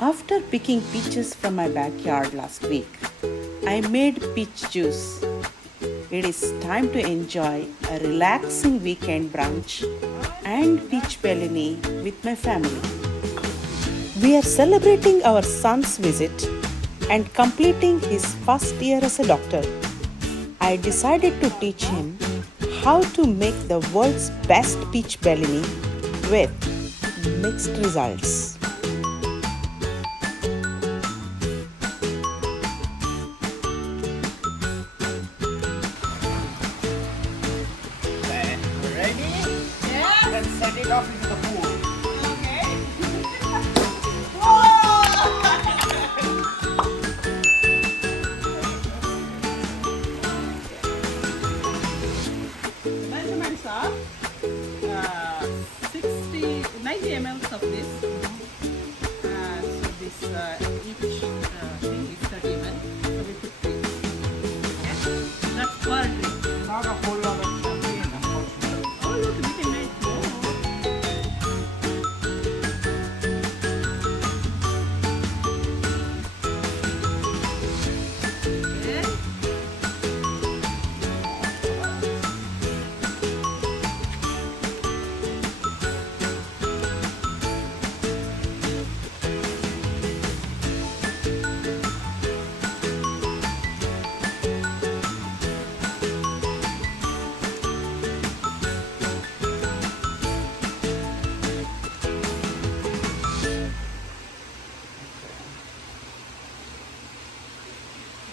After picking peaches from my backyard last week, I made peach juice. It is time to enjoy a relaxing weekend brunch and peach Bellini with my family. We are celebrating our son's visit and completing his first year as a doctor. I decided to teach him how to make the world's best peach Bellini with mixed results. Set it off into the pool. Okay. Measurements are 90 ml of this. So this each thing is 30 ml. So we put 3. Okay. That's per drink. Not a whole lot of champagne, unfortunately. Oh look, we can make more.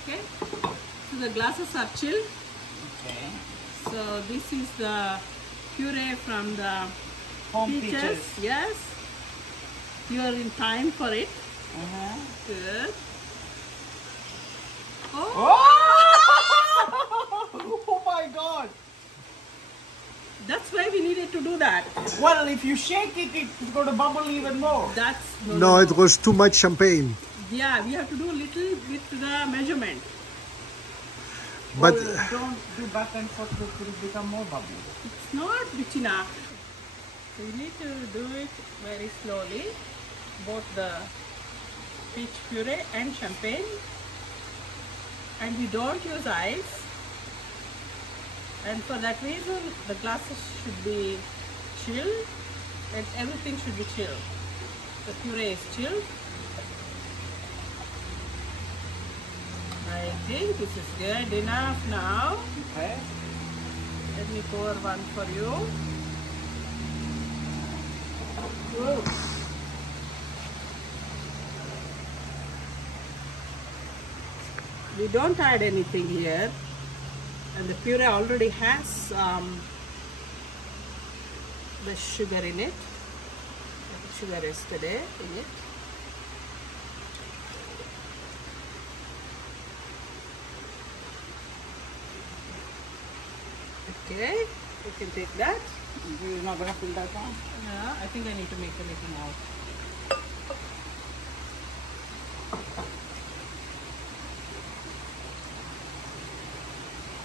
Okay, so the glasses are chilled. Okay. So this is the puree from the Home peaches. peaches. Yes, you are in time for it. Good. Oh, Oh my god! that's why we needed to do that. Well, if you shake it, it's going to bubble even more. That's No, it was too much champagne. Yeah, we have to do a little with the measurement. But Well, don't do back and forth, it will become more bubbly. It's not bichina. So you need to do it very slowly, both the peach puree and champagne. And we don't use ice. And for that reason, the glasses should be chilled and everything should be chilled. The puree is chilled. I think this is good enough now. Okay. Let me pour one for you. Whoa. We don't add anything here, and the puree already has the sugar in it. I put sugar yesterday in it. Okay, you can take that. You're not going to fill that one? Yeah, I think I need to make a little more.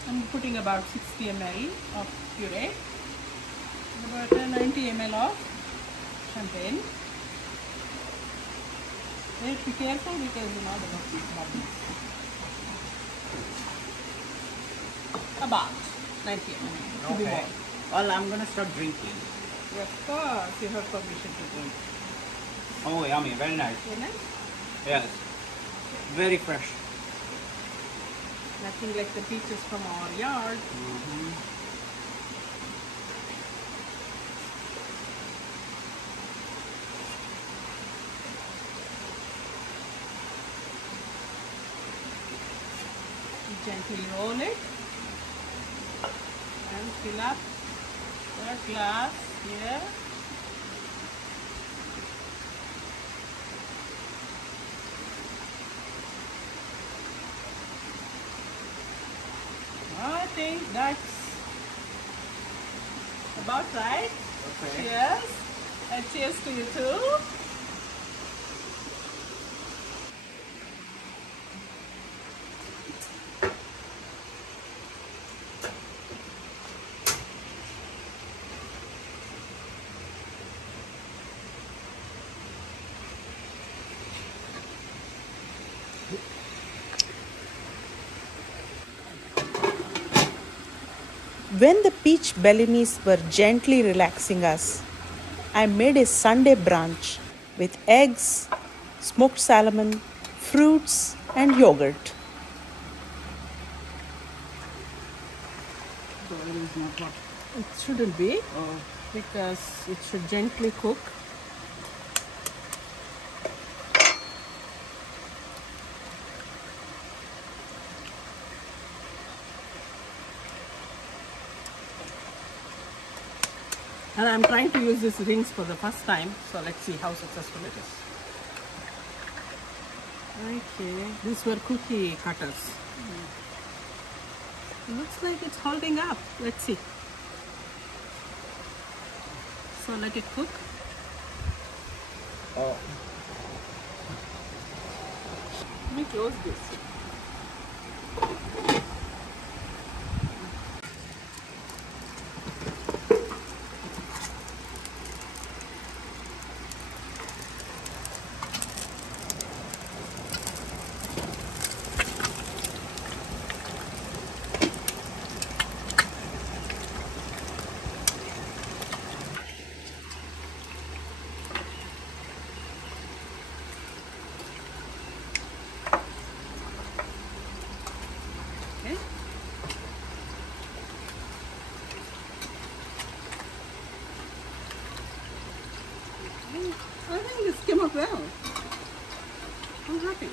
I'm putting about 60 ml of puree and about 90 ml of champagne. You have to be careful because you know the bubbles. About 90 ml. Could be Okay. more. Well, I'm going to start drinking. Of course, you have permission to drink. Oh, yummy. Very nice. Very nice. Yes. Very fresh. Nothing like the peaches from our yard. Gently roll it and fill up the glass here. I think that's about right. Okay. Cheers. And cheers to you too. When the peach Bellinis were gently relaxing us, I made a Sunday brunch with eggs, smoked salmon, fruits, and yogurt. The oil is not hot. It shouldn't be because it should gently cook. And I'm trying to use these rings for the first time, so let's see how successful it is. Okay, these were cookie cutters. Looks like it's holding up. Let's see. So let it cook. Oh. Let me close this. Okay. I think this came out well. I'm happy.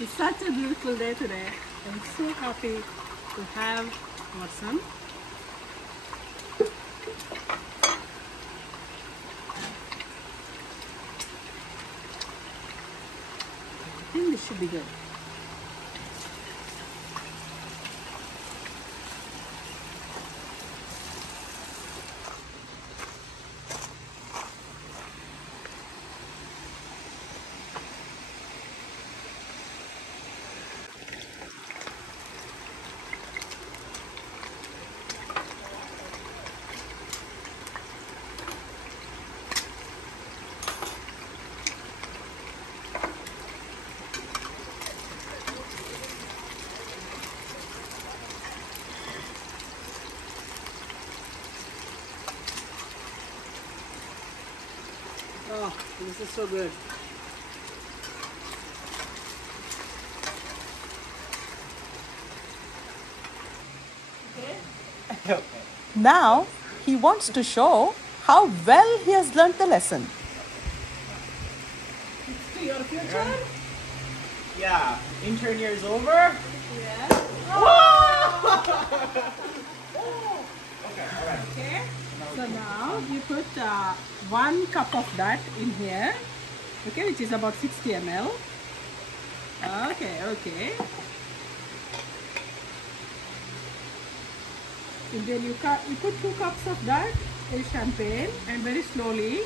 It's such a beautiful day today. I'm so happy to have our son. I think this should be good. Oh, this is so good. Okay. Now he wants to show how well he has learnt the lesson. To your future? Yeah. Intern year is over. Yeah. Okay. So now you put 1 cup of that in here. Okay, which is about 60 ml. Okay, okay. And then you put 2 cups of that in champagne and very slowly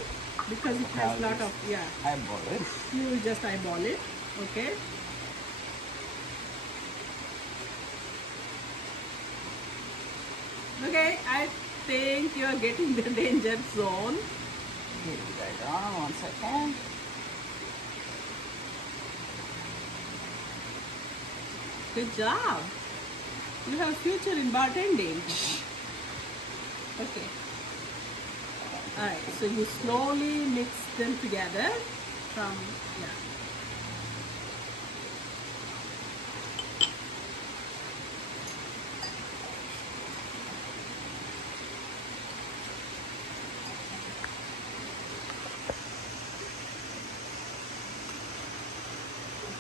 because it has a lot of Eyeball it. you just eyeball it. Okay. Okay, I think you are getting the danger zone. Here we go. 1 second. Good job. You have future in bartending. Okay. Alright, so you slowly mix them together from, yeah.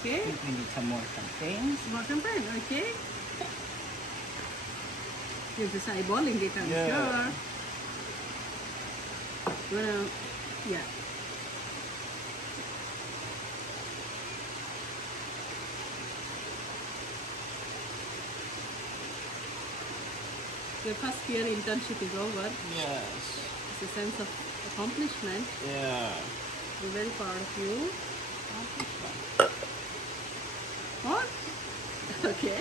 Okay. We need some more champagne. More champagne, okay. You're just eyeballing it, I'm sure. Well, yeah. Your first year internship is over. Yes. It's a sense of accomplishment. Yeah. We're very proud of you. What? Okay.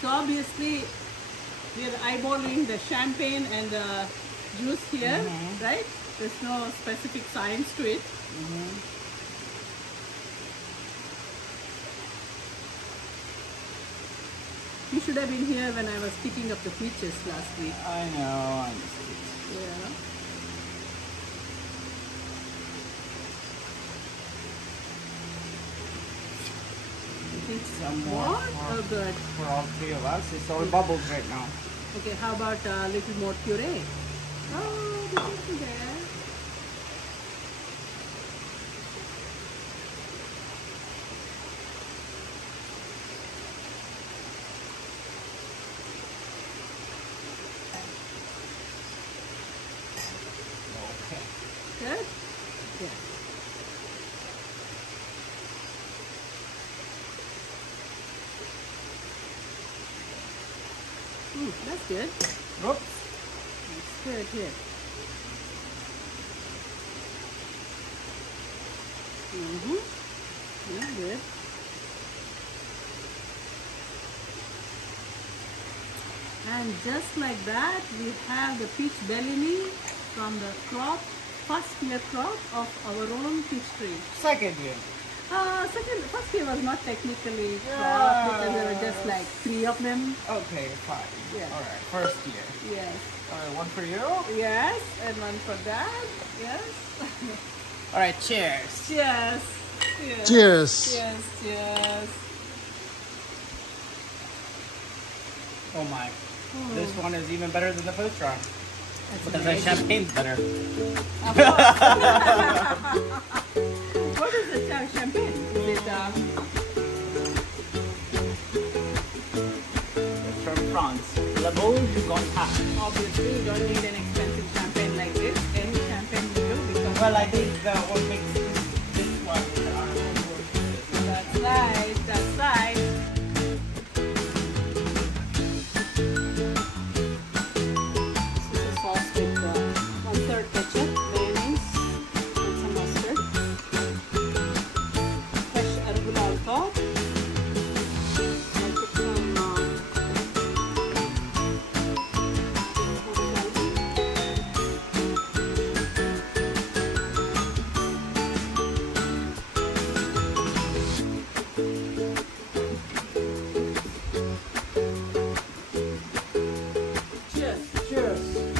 So obviously we are eyeballing the champagne and the juice here, right? There's no specific science to it. You should have been here when I was picking up the peaches last week. I know. I missed it. Yeah. Some more What? Oh, good. for all three of us. It's all bubbles right now. Okay, how about a little more puree? Oh, this is there. Okay. Good? Yeah. That's good. Oops. That's good here. Yeah, good. And just like that, we have the peach Bellini from the crop, first year crop of our own peach tree. Second year. First year was not technically crop because there were just like 3 of them. Okay, fine. Yeah. All right. First year. Yes. All right. One for you. Yes, and one for Dad. Yes. All right. Cheers. Cheers. Cheers. Cheers. Cheers. Cheers. Oh my. This one is even better than the first round. That's Because the amazing. champagne's better. What is the champagne? Is it It's from France. Le Beau Gonta. obviously you don't need an expensive champagne like this. Any champagne will do because Well, I think what makes this one that's right. That's right. This is a sauce with 1/3 ketchup, mayonnaise, and some mustard. Fresh arugula on top. I'll put some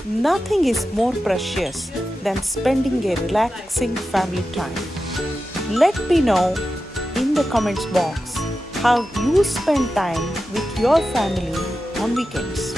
Nothing is more precious than spending a relaxing family time. Let me know in the comments box how you spend time with your family on weekends.